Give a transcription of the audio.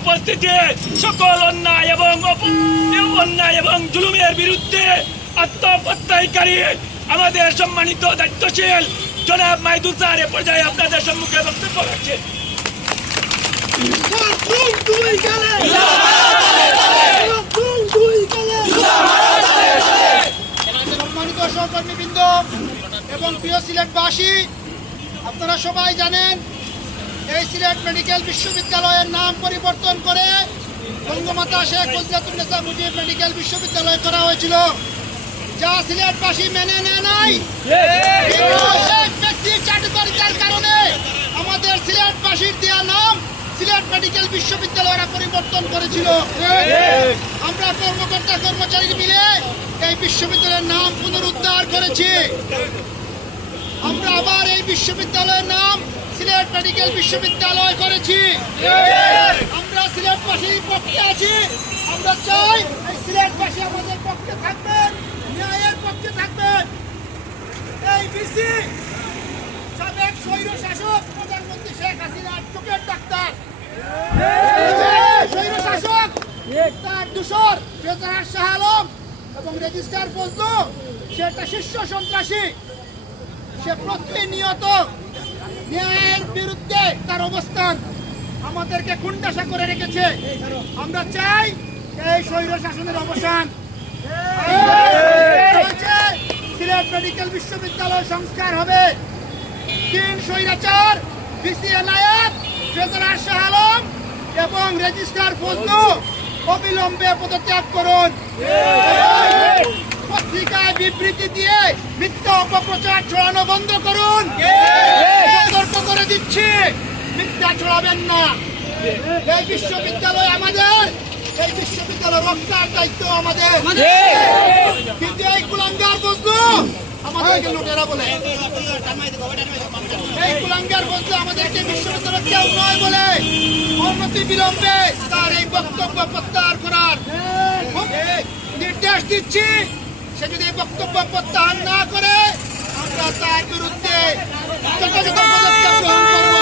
উপস্থিতি সকল অন্যায় এবং জুলুমের বিরুদ্ধে আত্মপ্রত্যয়কারী আমাদের সম্মানিত দায়িত্বশীল জনাব মাইদুল স্যার এ পর্যায়ে আপনাদের সম্মুখে বক্তব্য রাখছেন। সম্মানিত সহকর্মীবৃন্দ এবং প্রিয় সিলেটবাসী, আপনারা সবাই জানেন এই সিলেট মেডিকেল বিশ্ববিদ্যালয়ের নাম পরিবর্তন করে বঙ্গমাতা শেখ মুজিবুন্নেছা মুজিব মেডিকেল বিশ্ববিদ্যালয় করা হয়েছিল, যা সিলেটবাসী মেনে নেয় নাই। ব্যক্তির চাটুকারিতার কারণে আমাদের সিলেটবাসীর দেওয়া নাম সিলেট মেডিকেল বিশ্ববিদ্যালয়রা পরিবর্তন করেছিল। আমরা কর্মকর্তা কর্মচারী মিলে এই বিশ্ববিদ্যালয়ের নাম পুনরুদ্ধার করেছি। আমরা আবার এই বিশ্ববিদ্যালয়ের নাম সিলেট মেডিকেল বিশ্ববিদ্যালয় করেছি। আমরা সিলেটবাসীর পক্ষে আছি। আমরা চাই এই সিলেটবাসী আমাদের পক্ষে থাকবেন, ন্যায়ের পক্ষে থাকবেন। এই বিসি সাবেক স্বৈর শাসক প্রধানমন্ত্রী শেখ হাসিনার চোখের ডাক্তার, স্বৈর শাসক তার দূষর বেজার শাহ আলম এবং রেজিস্ট্রার ফজলু, সে একটা শীর্ষ সন্ত্রাসী। সে প্রতিনিয়ত ন্যায়ের বিরুদ্ধে তার অবস্থান আমাদেরকে কুণ্ঠাসা করে রেখেছে। আমরা চাই এই স্বৈর শাসনের অবসান। সিলেট মেডিকেল বিশ্ববিদ্যালয় সংস্কার হবে। 3 স্বৈরাচার বিসি এনায়েত, ট্রেজারার শাহ আলম এবং রেজিস্ট্রার ফজলু অবিলম্বে পদত্যাগ করুন। পত্রিকায় বিবৃতি দিয়ে মিথ্যা অপপ্রচার ছড়ানো বন্ধ করুন। সতর্ক করে দিচ্ছি, মিথ্যা ছড়াবেন না। এই বিশ্ববিদ্যালয় আমাদের, এই বিশ্ববিদ্যালয় রক্ষার দায়িত্ব আমাদের। কিন্তু এই কুলাঙ্গার বস্তু আমাদেরকে লুটেরা বলে, এই কুলাঙ্গার বস্তু আমাদেরকে বিশ্ববিদ্যালয় কেউ নয় বলে অনতি বিলম্বে তার এই বক্তব্য প্রত্যাহার করার নির্দেশ দিচ্ছি। সে যদি বক্তব্য প্রত্যাহার না করে আমরা তার বিরুদ্ধে যথাযথ পদক্ষেপ গ্রহণ করব।